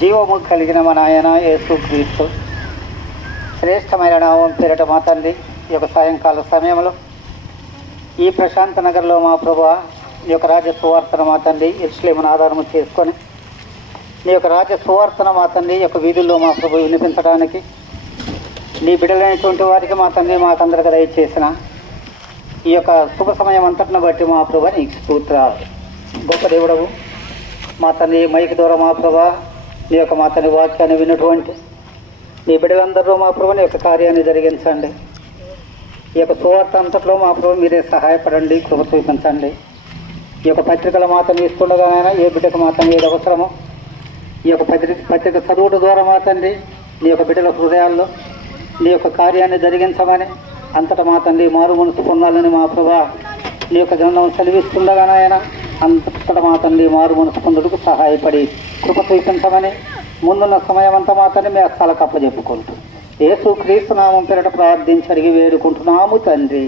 జీవము కలిగిన మన ఆయన యేసు క్రీస్తు. శ్రేష్టమైన నామం పేరట మా తండ్రి ఈ యొక్క సాయంకాల సమయంలో ఈ ప్రశాంత నగర్లో మా ప్రభు ఈ యొక్క రాజ్య సువార్తన మా తండ్రి ఇరుషులేమును ఆధారము చేసుకొని నీ యొక్క రాజ్య సువార్తన మా తండ్రి యొక్క వీధుల్లో మా ప్రభు వినిపించడానికి నీ బిడ్డలైనటువంటి వారికి మా తండ్రి మాకందరికి దయచేసిన ఈ యొక్క శుభ సమయం అంతటిని బట్టి మా ప్రభు నీకు స్తోత్ర గొప్ప దేవుడవు మా తండ్రి మైక్ ద్వారా మా ప్రభా నీ యొక్క మా వాక్యాన్ని విన్నటువంటి నీ బిడ్డలందరూ మా ప్రభు నీ యొక్క కార్యాన్ని జరిగించండి. ఈ యొక్క సువార్త అంతట్లో మా ప్రభు మీరే సహాయపడండి కృప చూపించండి. ఈ యొక్క పత్రికల మాతను తీసుకుండగానైనా ఏ బిడ్డకు మాత్రం ఏది అవసరమో ఈ యొక్క పత్రిక పత్రిక చదువుట ద్వారా మా నీ యొక్క బిడ్డల హృదయాల్లో నీ యొక్క కార్యాన్ని జరిగించమని అంతటా మాతండి మారు మనసు పొందాలని మా ప్రభా నీ యొక్క గ్రంథం చదివిస్తుండగానైనా అంతటా మా తండ్రి మారు మనసు పొందుటకు సహాయపడి కృప చూపించమని ముందున్న సమయం అంతా మా తండ్రి మీ హస్తాలకు అప్పచెప్పుకుంటూ యేసు క్రీస్తు నామం ప్రార్థించి అడిగి వేడుకుంటున్నాము తండ్రి.